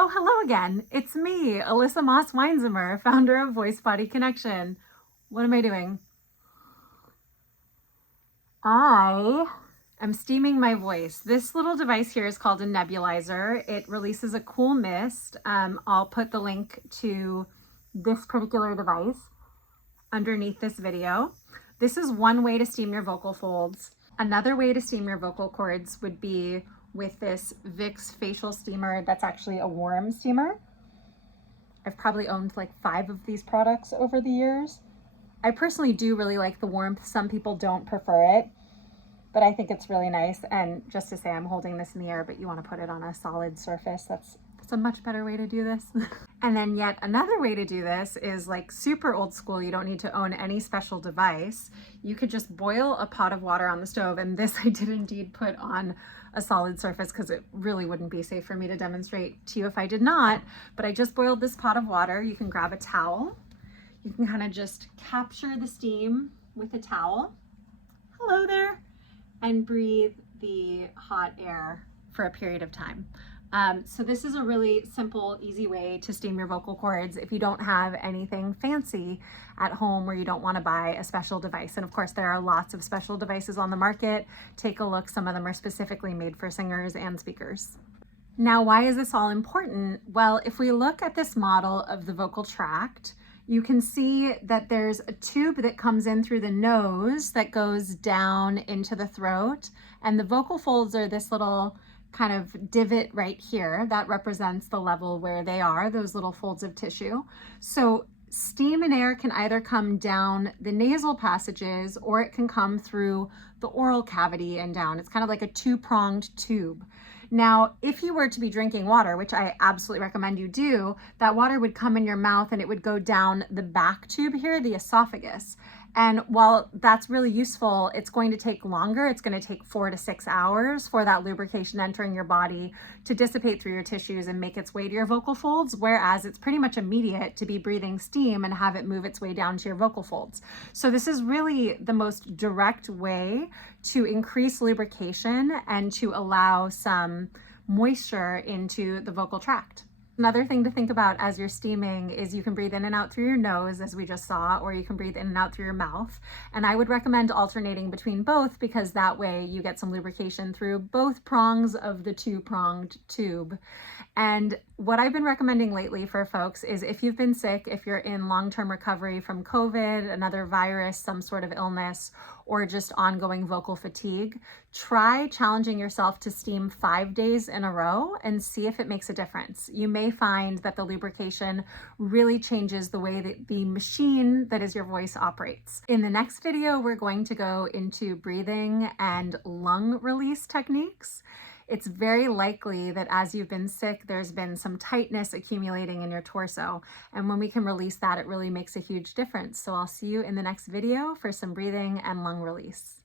Oh, hello again. It's me, Elissa Moss-Weinzimmer, founder of Voice Body Connection. What am I doing? I am steaming my voice. This little device here is called a nebulizer. It releases a cool mist. I'll put the link to this particular device underneath this video. This is one way to steam your vocal folds. Another way to steam your vocal cords would be with this Vicks facial steamer that's actually a warm steamer. I've probably owned like 5 of these products over the years. I personally do really like the warmth. Some people don't prefer it, but I think it's really nice. And just to say, I'm holding this in the air, but you want to put it on a solid surface. That's a much better way to do this. And then yet another way to do this is like super old school. You don't need to own any special device. You could just boil a pot of water on the stove. And this I did indeed put on a solid surface because it really wouldn't be safe for me to demonstrate to you if I did not. But I just boiled this pot of water. You can grab a towel. You can kind of just capture the steam with a towel. Hello there. And breathe the hot air for a period of time. So this is a really simple, easy way to steam your vocal cords if you don't have anything fancy at home or you don't want to buy a special device. And of course, there are lots of special devices on the market. Take a look. Some of them are specifically made for singers and speakers. Now, why is this all important? Well, if we look at this model of the vocal tract, you can see that there's a tube that comes in through the nose that goes down into the throat. And the vocal folds are this little kind of divot right here that represents the level where they are, those little folds of tissue. So steam and air can either come down the nasal passages or it can come through the oral cavity and down. It's kind of like a two-pronged tube. Now, if you were to be drinking water, which I absolutely recommend you do, that water would come in your mouth and it would go down the back tube here, the esophagus. And while that's really useful, it's going to take longer. It's going to take 4 to 6 hours for that lubrication entering your body to dissipate through your tissues and make its way to your vocal folds, whereas it's pretty much immediate to be breathing steam and have it move its way down to your vocal folds. So this is really the most direct way to increase lubrication and to allow some moisture into the vocal tract. Another thing to think about as you're steaming is you can breathe in and out through your nose, as we just saw, or you can breathe in and out through your mouth. And I would recommend alternating between both because that way you get some lubrication through both prongs of the two-pronged tube. And what I've been recommending lately for folks is if you've been sick, if you're in long-term recovery from COVID, another virus, some sort of illness, or just ongoing vocal fatigue, try challenging yourself to steam 5 days in a row and see if it makes a difference. You may find that the lubrication really changes the way that the machine that is your voice operates. In the next video, we're going to go into breathing and lung release techniques. It's very likely that as you've been sick, there's been some tightness accumulating in your torso. And when we can release that, it really makes a huge difference. So I'll see you in the next video for some breathing and lung release.